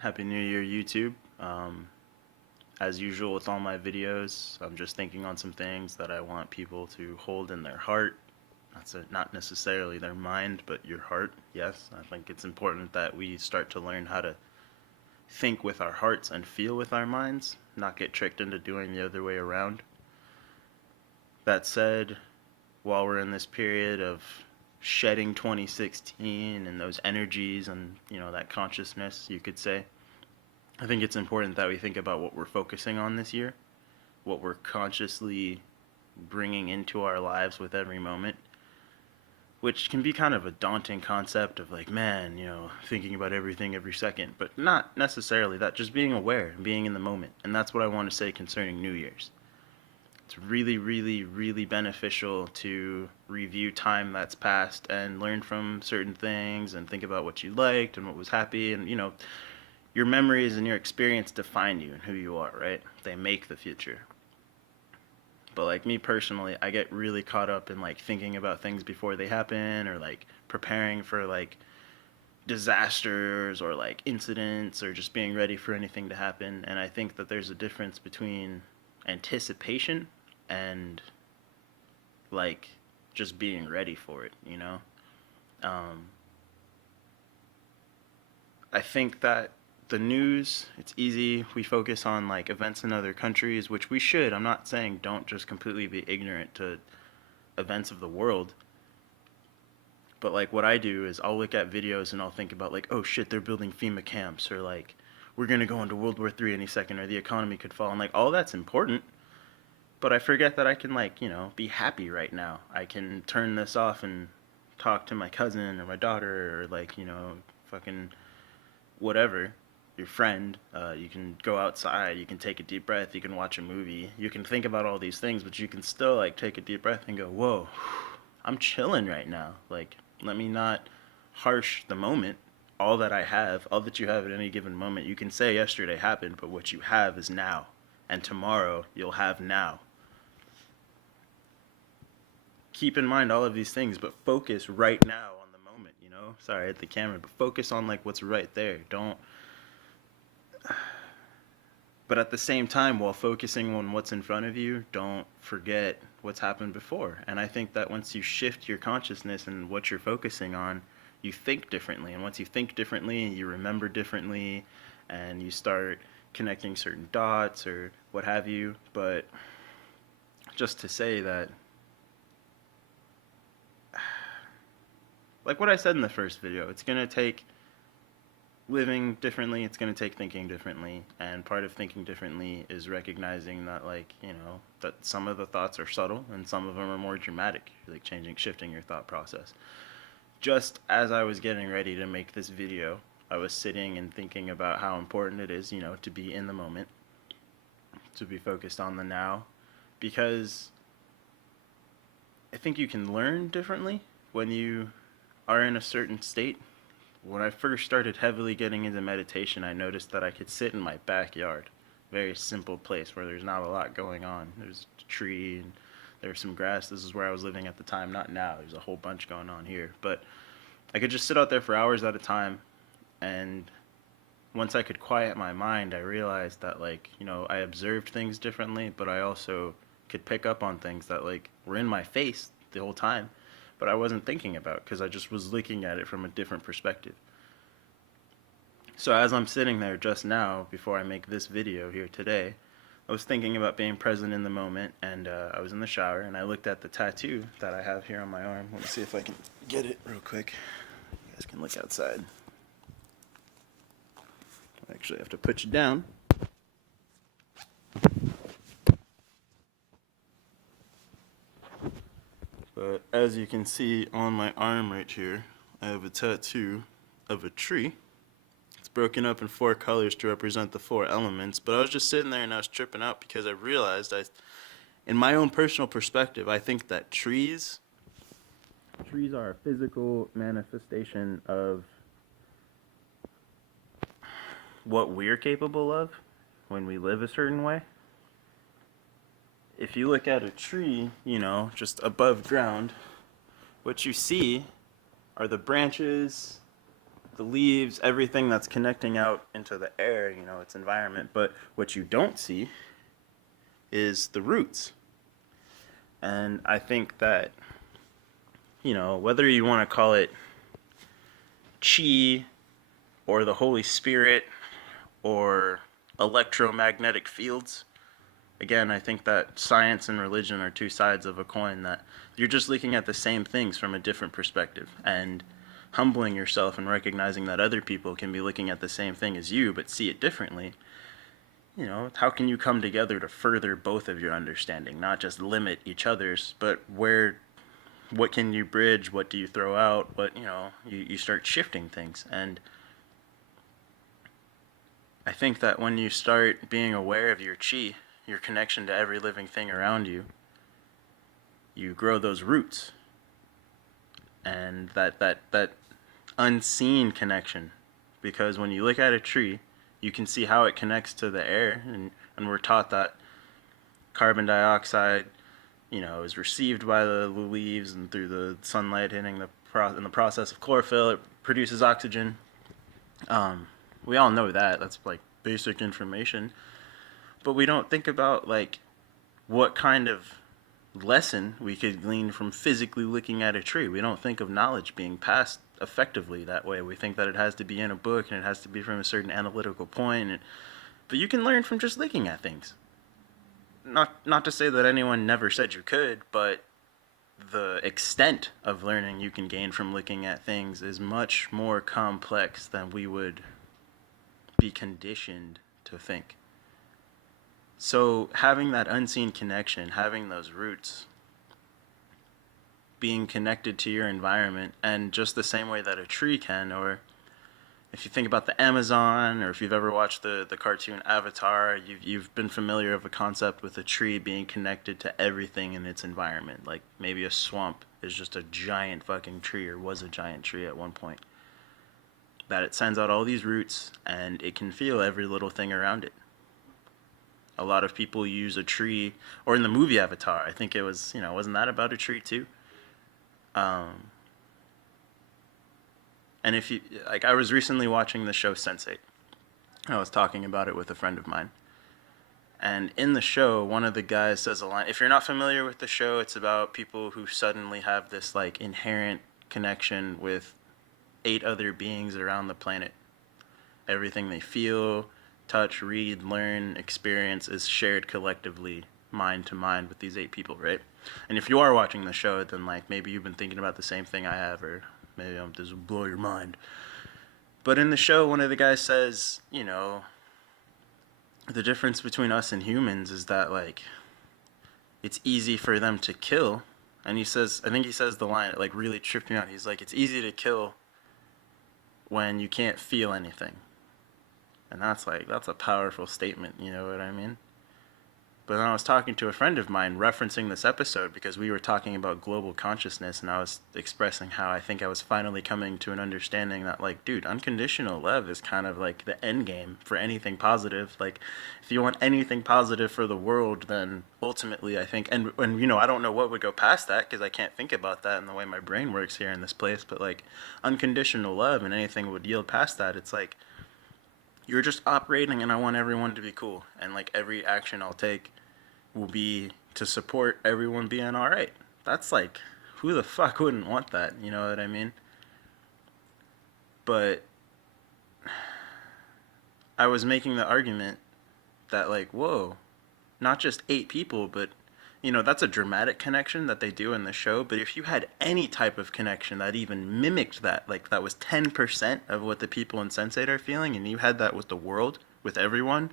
Happy New Year, YouTube. As usual with all my videos, I'm just thinking on some things that I want people to hold in their heart. Not necessarily their mind, but your heart. Yes, I think it's important that we start to learn how to think with our hearts and feel with our minds, not get tricked into doing the other way around. That said, while we're in this period of shedding 2016 and those energies and, that consciousness, you could say, I think it's important that we think about what we're focusing on this year, what we're consciously bringing into our lives with every moment, which can be kind of a daunting concept of like, man, thinking about everything every second, but not necessarily that, just being aware, being in the moment. And that's what I want to say concerning New Year's. It's really, really, really beneficial to review time that's passed and learn from certain things and think about what you liked and what was happy and, your memories and your experience define you and who you are, right? They make the future. But like me personally, I get really caught up in like thinking about things before they happen or like preparing for like disasters or like incidents or just being ready for anything to happen. And I think that there's a difference between anticipation and like just being ready for it. Um, I think that the news, it's easy. We focus on like events in other countries, which we should. I'm not saying don't just completely be ignorant to events of the world. But like what I do is I'll look at videos and I'll think about like, oh shit, they're building FEMA camps or like we're going to go into World War III any second or the economy could fall. And like all that's important. But I forget that I can like, be happy right now. I can turn this off and talk to my cousin or my daughter or like, fucking whatever, your friend. You can go outside. You can take a deep breath. You can watch a movie. You can think about all these things, but you can still like take a deep breath and go, "Whoa, I'm chilling right now." Like, let me not harsh the moment. All that I have, all that you have at any given moment, you can say yesterday happened, but what you have is now, and tomorrow you'll have now. Keep in mind all of these things, but focus right now on the moment. Sorry, I hit the camera, but focus on like what's right there. Don't But at the same time, while focusing on what's in front of you, don't forget what's happened before. And I think that once you shift your consciousness and what you're focusing on, you think differently. And once you think differently, you remember differently, and you start connecting certain dots or what have you. But just to say that, like what I said in the first video, it's going to take living differently, it's going to take thinking differently, and part of thinking differently is recognizing that like that some of the thoughts are subtle and some of them are more dramatic, like shifting your thought process. Just as I was getting ready to make this video, I was sitting and thinking about how important it is, to be in the moment, to be focused on the now, because I think you can learn differently when you are in a certain state. When I first started heavily getting into meditation, I noticed that I could sit in my backyard. Very simple place where there's not a lot going on. There's a tree and there's some grass. This is where I was living at the time, not now. There's a whole bunch going on here. But I could just sit out there for hours at a time. And once I could quiet my mind, I realized that like, I observed things differently, but I also could pick up on things that like were in my face the whole time, but I wasn't thinking about because I just was looking at it from a different perspective. So as I'm sitting there just now, before I make this video here today, I was thinking about being present in the moment, and I was in the shower, and I looked at the tattoo that I have here on my arm. Let me see if I can get it real quick. You guys can look outside. I actually have to put you down. But as you can see on my arm right here, I have a tattoo of a tree. It's broken up in 4 colors to represent the 4 elements, but I was just sitting there and I was tripping out because I realized in my own personal perspective, I think that trees are a physical manifestation of what we're capable of when we live a certain way. If you look at a tree, just above ground, what you see are the branches, the leaves, everything that's connecting out into the air, you know, its environment. But what you don't see is the roots. And I think that, you know, whether you want to call it chi or the Holy Spirit or electromagnetic fields, again, I think that science and religion are two sides of a coin, that you're just looking at the same things from a different perspective, and humbling yourself and recognizing that other people can be looking at the same thing as you but see it differently. You know, how can you come together to further both of your understanding, not just limit each other's, but what can you bridge, what do you throw out, what, you know, you start shifting things. And I think that when you start being aware of your chi, your connection to every living thing around you, you grow those roots. And that unseen connection, because when you look at a tree, you can see how it connects to the air, and we're taught that carbon dioxide, you know, is received by the leaves, and through the sunlight hitting in the process of chlorophyll, it produces oxygen. We all know that. That's like basic information. But we don't think about like what kind of lesson we could glean from physically looking at a tree. We don't think of knowledge being passed effectively that way. We think that it has to be in a book and it has to be from a certain analytical point. But you can learn from just looking at things. Not to say that anyone never said you could, but the extent of learning you can gain from looking at things is much more complex than we would be conditioned to think. So having that unseen connection, having those roots, being connected to your environment, and just the same way that a tree can, or if you think about the Amazon, or if you've ever watched the cartoon Avatar, you've been familiar of a concept with a tree being connected to everything in its environment. Like maybe a swamp is just a giant fucking tree, or was a giant tree at one point. That it sends out all these roots, and it can feel every little thing around it. A lot of people use a tree, or in the movie Avatar, I think it was, you know, wasn't that about a tree too? And if you, like, I was recently watching the show Sense8. I was talking about it with a friend of mine. And in the show, one of the guys says a line. If you're not familiar with the show, it's about people who suddenly have this, like, inherent connection with 8 other beings around the planet. Everything they feel, touch, read, learn, experience is shared collectively, mind to mind, with these 8 people, right? And if you are watching the show, then like maybe you've been thinking about the same thing I have, or maybe this will blow your mind. But in the show, one of the guys says, you know, the difference between us and humans is that like it's easy for them to kill. And he says, I think he says the line, it like really tripped me out. He's like, it's easy to kill when you can't feel anything. And that's a powerful statement, you know what I mean? But then I was talking to a friend of mine referencing this episode because we were talking about global consciousness, and I was expressing how I think I was finally coming to an understanding that, like, dude, unconditional love is kind of like the end game for anything positive. Like, if you want anything positive for the world, then ultimately I think, and you know, I don't know what would go past that because I can't think about that in the way my brain works here in this place, but like unconditional love and anything would yield past that. It's like, you're just operating and I want everyone to be cool. And like every action I'll take will be to support everyone being alright. That's like, who the fuck wouldn't want that? You know what I mean? But I was making the argument that like, whoa, not just 8 people, but you know, that's a dramatic connection that they do in the show, but if you had any type of connection that even mimicked that, like that was 10% of what the people in Sense8 are feeling, and you had that with the world, with everyone,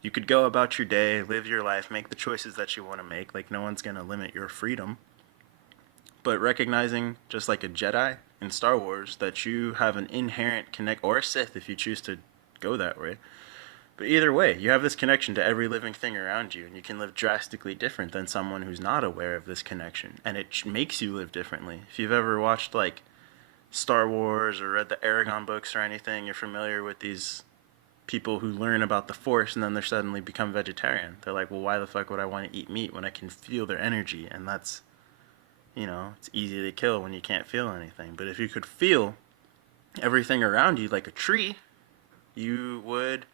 you could go about your day, live your life, make the choices that you want to make, like no one's going to limit your freedom. But recognizing, just like a Jedi in Star Wars, that you have an inherent connect, or a Sith if you choose to go that way, but either way, you have this connection to every living thing around you, and you can live drastically different than someone who's not aware of this connection, and it makes you live differently. If you've ever watched, like, Star Wars or read the Aragon books or anything, you're familiar with these people who learn about the Force, and then they suddenly become vegetarian. They're like, well, why the fuck would I want to eat meat when I can feel their energy? And that's, you know, it's easy to kill when you can't feel anything. But if you could feel everything around you like a tree, you would,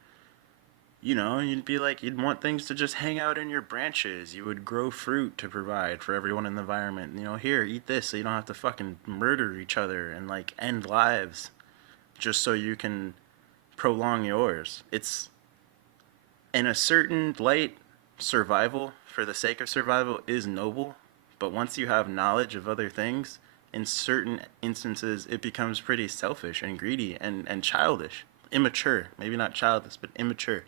you'd be like, you'd want things to just hang out in your branches. You would grow fruit to provide for everyone in the environment. Here, eat this so you don't have to fucking murder each other and like end lives just so you can prolong yours. It's, in a certain light, survival for the sake of survival is noble, but once you have knowledge of other things, in certain instances, it becomes pretty selfish and greedy and childish. Immature. Maybe not childish, but immature.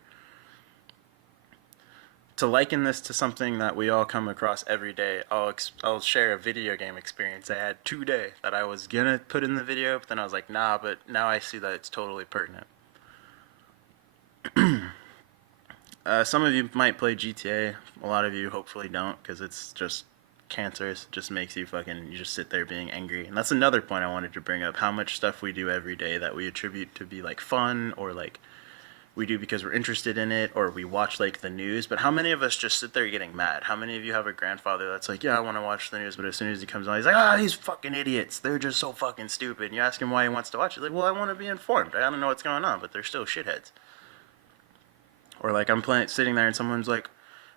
To liken this to something that we all come across every day, I'll share a video game experience I had today that I was gonna put in the video, but then I was like, nah, but now I see that it's totally pertinent. Some of you might play GTA. A lot of you hopefully don't, because it's just cancerous. It just makes you you just sit there being angry. And that's another point I wanted to bring up. How much stuff we do every day that we attribute to be like fun, or like we do because we're interested in it, or we watch like the news. But how many of us just sit there getting mad? How many of you have a grandfather that's like, yeah, I want to watch the news, but as soon as he comes on, he's like, these fucking idiots. They're just so fucking stupid. And you ask him why he wants to watch it. Like, well, I want to be informed. I don't know what's going on, but they're still shitheads. Or like sitting there and someone's like,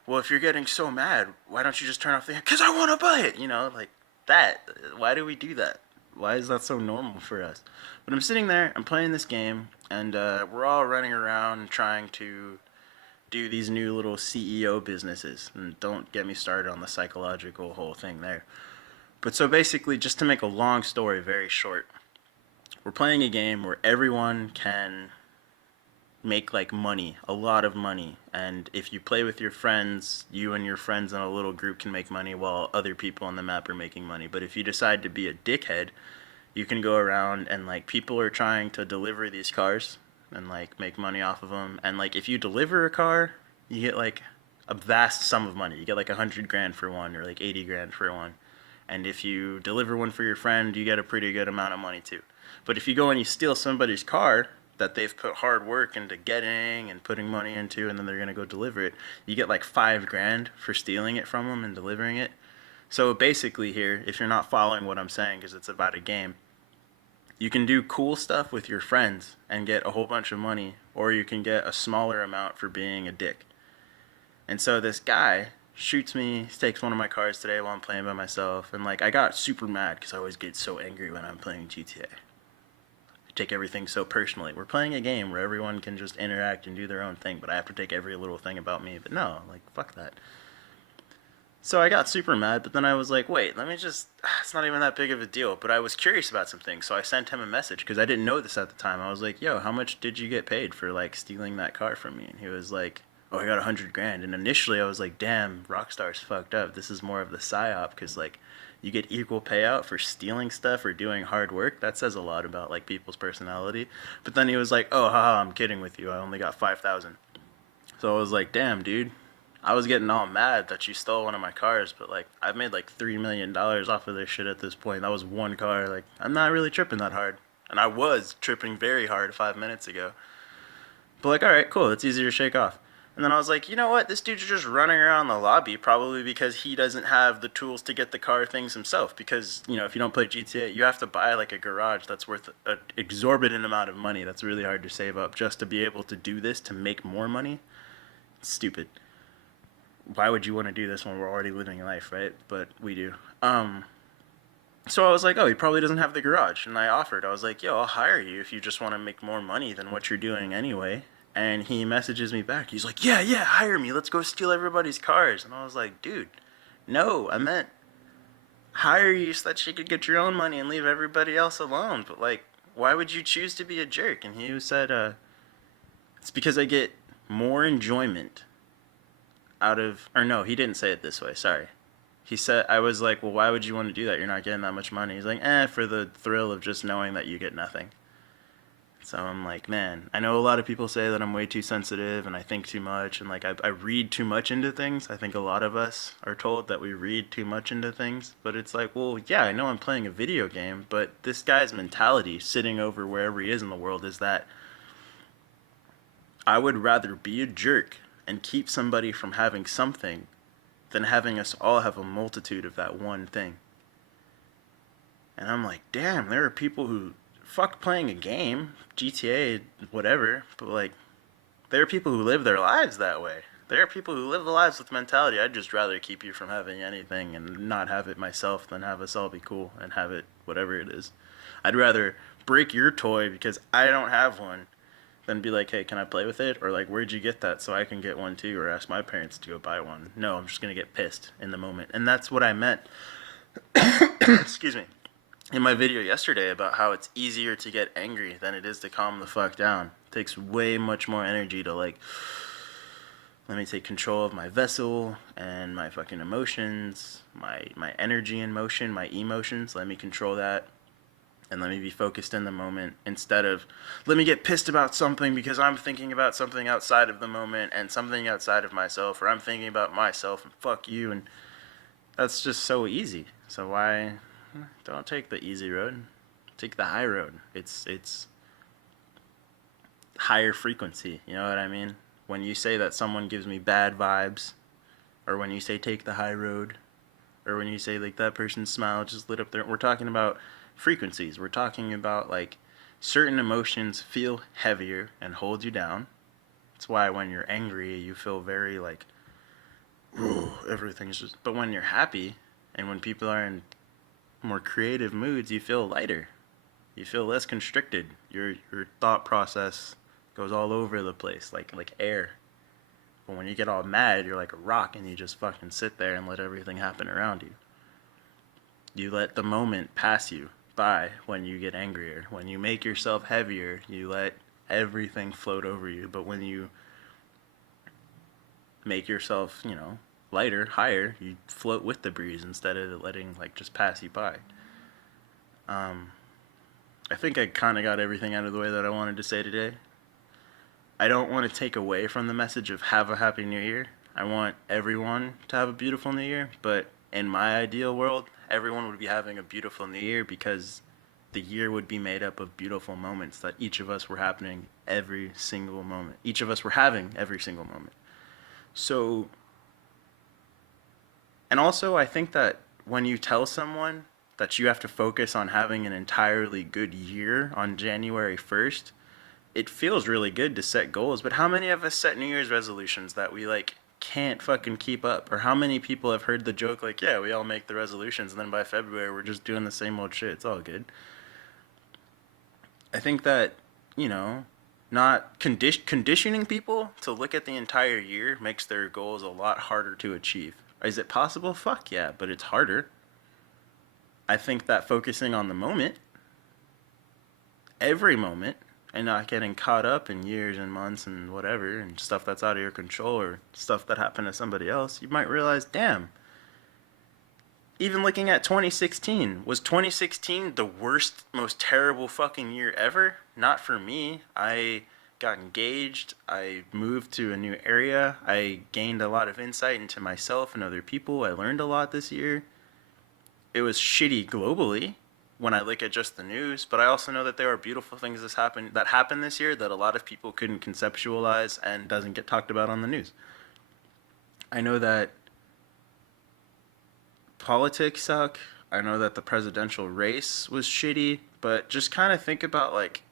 well, if you're getting so mad, why don't you just turn off the... Because I want to buy it, like that. Why do we do that? Why is that so normal for us? But I'm sitting there, I'm playing this game, and we're all running around trying to do these new little CEO businesses. And don't get me started on the psychological whole thing there. But so basically, just to make a long story very short, we're playing a game where everyone can make like money, a lot of money, and if you play with your friends, you and your friends in a little group can make money while other people on the map are making money. But if you decide to be a dickhead, you can go around and like people are trying to deliver these cars and like make money off of them, and like if you deliver a car, you get like a vast sum of money. You get like 100 grand for one, or like 80 grand for one. And if you deliver one for your friend, you get a pretty good amount of money too. But if you go and you steal somebody's car that they've put hard work into getting and putting money into, and then they're going to go deliver it, you get like 5 grand for stealing it from them and delivering it. So basically here, if you're not following what I'm saying because it's about a game, you can do cool stuff with your friends and get a whole bunch of money, or you can get a smaller amount for being a dick. And so this guy shoots me, takes one of my cars today while I'm playing by myself, and like I got super mad because I always get so angry when I'm playing GTA. Take everything so personally. We're playing a game where everyone can just interact and do their own thing, but I have to take every little thing about me. But no, like, fuck that. So I got super mad, but then I was like, wait, let me just... It's not even that big of a deal. But I was curious about some things, so I sent him a message, because I didn't know this at the time. I was like, yo, how much did you get paid for, like, stealing that car from me? And he was like, oh, I got 100 grand. And initially I was like, damn, Rockstar's fucked up. This is more of the psyop, because, like, you get equal payout for stealing stuff or doing hard work. That says a lot about like people's personality. But then he was like, oh, haha, I'm kidding with you. I only got 5,000. So I was like, damn, dude. I was getting all mad that you stole one of my cars, but like I've made like $3 million off of this shit at this point. That was one car. Like I'm not really tripping that hard. And I was tripping very hard 5 minutes ago. But like, all right, cool. It's easier to shake off. And then I was like, you know what? This dude's just running around the lobby probably because he doesn't have the tools to get the car things himself. Because, if you don't play GTA, you have to buy like a garage that's worth an exorbitant amount of money. That's really hard to save up just to be able to do this, to make more money. It's stupid. Why would you want to do this when we're already living life, right? But we do. So I was like, oh, he probably doesn't have the garage. And I offered. I was like, yo, I'll hire you if you just want to make more money than what you're doing anyway. And he messages me back. He's like, yeah, hire me. Let's go steal everybody's cars. And I was like, dude, no, I meant hire you so that you could get your own money and leave everybody else alone. But, like, why would you choose to be a jerk? And he said, it's because I get more enjoyment out of... Or no, he didn't say it this way. Sorry. He said, I was like, well, why would you want to do that? You're not getting that much money. He's like, for the thrill of just knowing that you get nothing. So I'm like, man, I know a lot of people say that I'm way too sensitive and I think too much and like I read too much into things. I think a lot of us are told that we read too much into things, but it's like, well, yeah, I know I'm playing a video game, but this guy's mentality sitting over wherever he is in the world is that I would rather be a jerk and keep somebody from having something than having us all have a multitude of that one thing. And I'm like, damn, there are people who fuck playing a game, GTA, whatever, but like, there are people who live their lives that way. There are people who live their lives with mentality. I'd just rather keep you from having anything and not have it myself than have us all be cool and have it whatever it is. I'd rather break your toy because I don't have one than be like, hey, can I play with it? Or like, where'd you get that so I can get one too? Or ask my parents to go buy one. No, I'm just going to get pissed in the moment. And that's what I meant. Excuse me. In my video yesterday about how it's easier to get angry than it is to calm the fuck down. It takes way much more energy to like, let me take control of my vessel and my fucking emotions, my energy in motion, my emotions. Let me control that and let me be focused in the moment instead of let me get pissed about something because I'm thinking about something outside of the moment and something outside of myself, or I'm thinking about myself and fuck you. And that's just so easy. So why don't take the easy road? Take the high road. It's higher frequency, you know what I mean? When you say that someone gives me bad vibes, or when you say take the high road, or when you say like that person's smile just lit up there, we're talking about frequencies. We're talking about like certain emotions feel heavier and hold you down. That's why when you're angry, you feel very like, ooh, everything's just. But when you're happy, and when people are in more creative moods, you feel lighter. You feel less constricted. Your thought process goes all over the place, like air. But when you get all mad, you're like a rock and you just fucking sit there and let everything happen around you. You let the moment pass you by when you get angrier. When you make yourself heavier, you let everything float over you. But when you make yourself, lighter, higher, you float with the breeze instead of letting like just pass you by. I think I kind of got everything out of the way that I wanted to say today. I don't want to take away from the message of have a happy new year. I want everyone to have a beautiful new year, but in my ideal world, everyone would be having a beautiful new year because the year would be made up of beautiful moments that each of us were happening every single moment. Each of us were having every single moment. So, and also I think that when you tell someone that you have to focus on having an entirely good year on January 1st, it feels really good to set goals, but how many of us set New Year's resolutions that we like can't fucking keep up? Or how many people have heard the joke like, yeah, we all make the resolutions and then by February we're just doing the same old shit. It's all good. I think that, not conditioning people to look at the entire year makes their goals a lot harder to achieve. Is it possible? Fuck yeah, but it's harder. I think that focusing on the moment, every moment, and not getting caught up in years and months and whatever and stuff that's out of your control or stuff that happened to somebody else, you might realize, damn, even looking at 2016, was 2016 the worst, most terrible fucking year ever? Not for me. I got engaged, I moved to a new area, I gained a lot of insight into myself and other people, I learned a lot this year. It was shitty globally when I look at just the news, but I also know that there are beautiful things that happened this year that a lot of people couldn't conceptualize and doesn't get talked about on the news. I know that politics suck. I know that the presidential race was shitty, but just kind of think about like,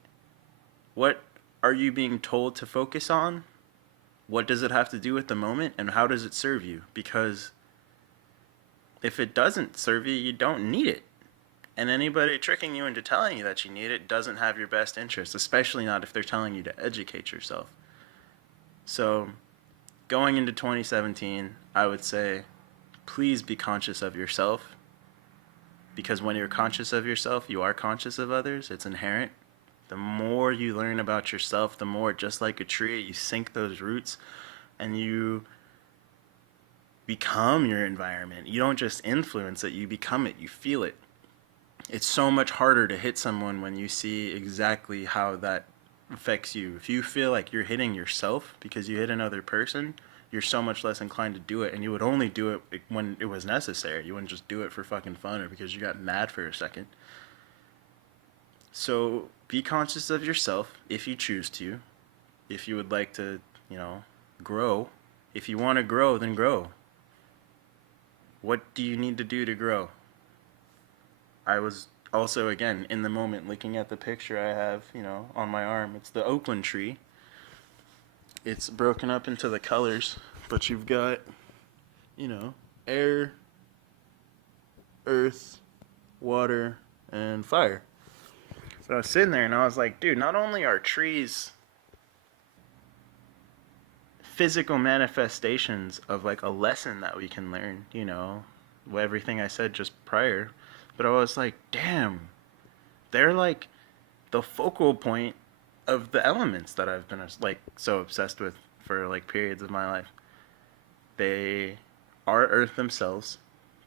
what are you being told to focus on? What does it have to do with the moment, and how does it serve you? Because if it doesn't serve you, you don't need it. And anybody tricking you into telling you that you need it doesn't have your best interest, especially not if they're telling you to educate yourself. So, going into 2017, I would say, please be conscious of yourself. Because when you're conscious of yourself, you are conscious of others. It's inherent. The more you learn about yourself, the more, just like a tree, you sink those roots and you become your environment. You don't just influence it, you become it, you feel it. It's so much harder to hit someone when you see exactly how that affects you. If you feel like you're hitting yourself because you hit another person, you're so much less inclined to do it, and you would only do it when it was necessary. You wouldn't just do it for fucking fun or because you got mad for a second. So be conscious of yourself if you choose to. If you would like to, grow. If you want to grow, then grow. What do you need to do to grow? I was also, again, in the moment, looking at the picture I have, on my arm, it's the Oakland tree. It's broken up into the colors, but you've got, air, earth, water, and fire. So I was sitting there and I was like, dude, not only are trees physical manifestations of like a lesson that we can learn, everything I said just prior, but I was like, damn, they're like the focal point of the elements that I've been like so obsessed with for like periods of my life. They are earth themselves.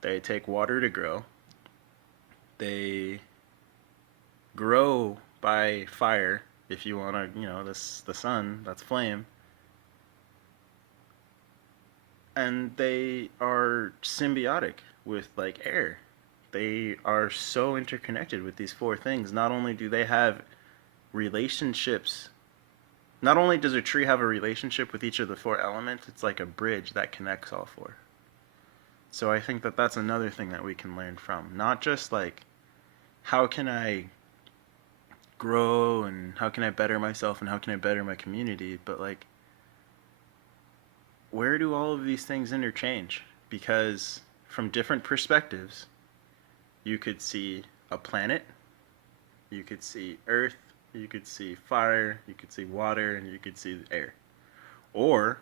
They take water to grow. They grow by fire. If you want to, the sun, that's flame. And they are symbiotic with like air. They are so interconnected with these four things. Not only do they have relationships, not only does a tree have a relationship with each of the four elements, it's like a bridge that connects all four. So I think that that's another thing that we can learn from. Not just like, how can I grow and how can I better myself and how can I better my community, but like, where do all of these things interchange? Because from different perspectives, you could see a planet, you could see earth, you could see fire, you could see water, and you could see air. Or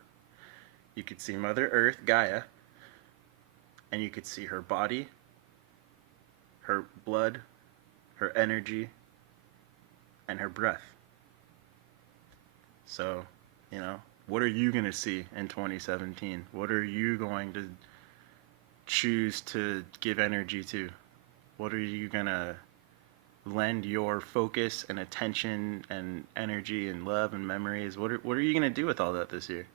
you could see Mother Earth, Gaia, and you could see her body, her blood, her energy, and her breath. So, what are you going to see in 2017? What are you going to choose to give energy to? What are you going to lend your focus and attention and energy and love and memories? What are you going to do with all that this year?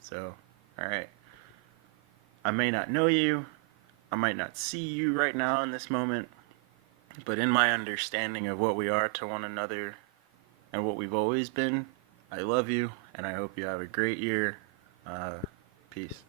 So, all right. I may not know you. I might not see you right now in this moment. But in my understanding of what we are to one another and what we've always been, I love you, and I hope you have a great year. Peace.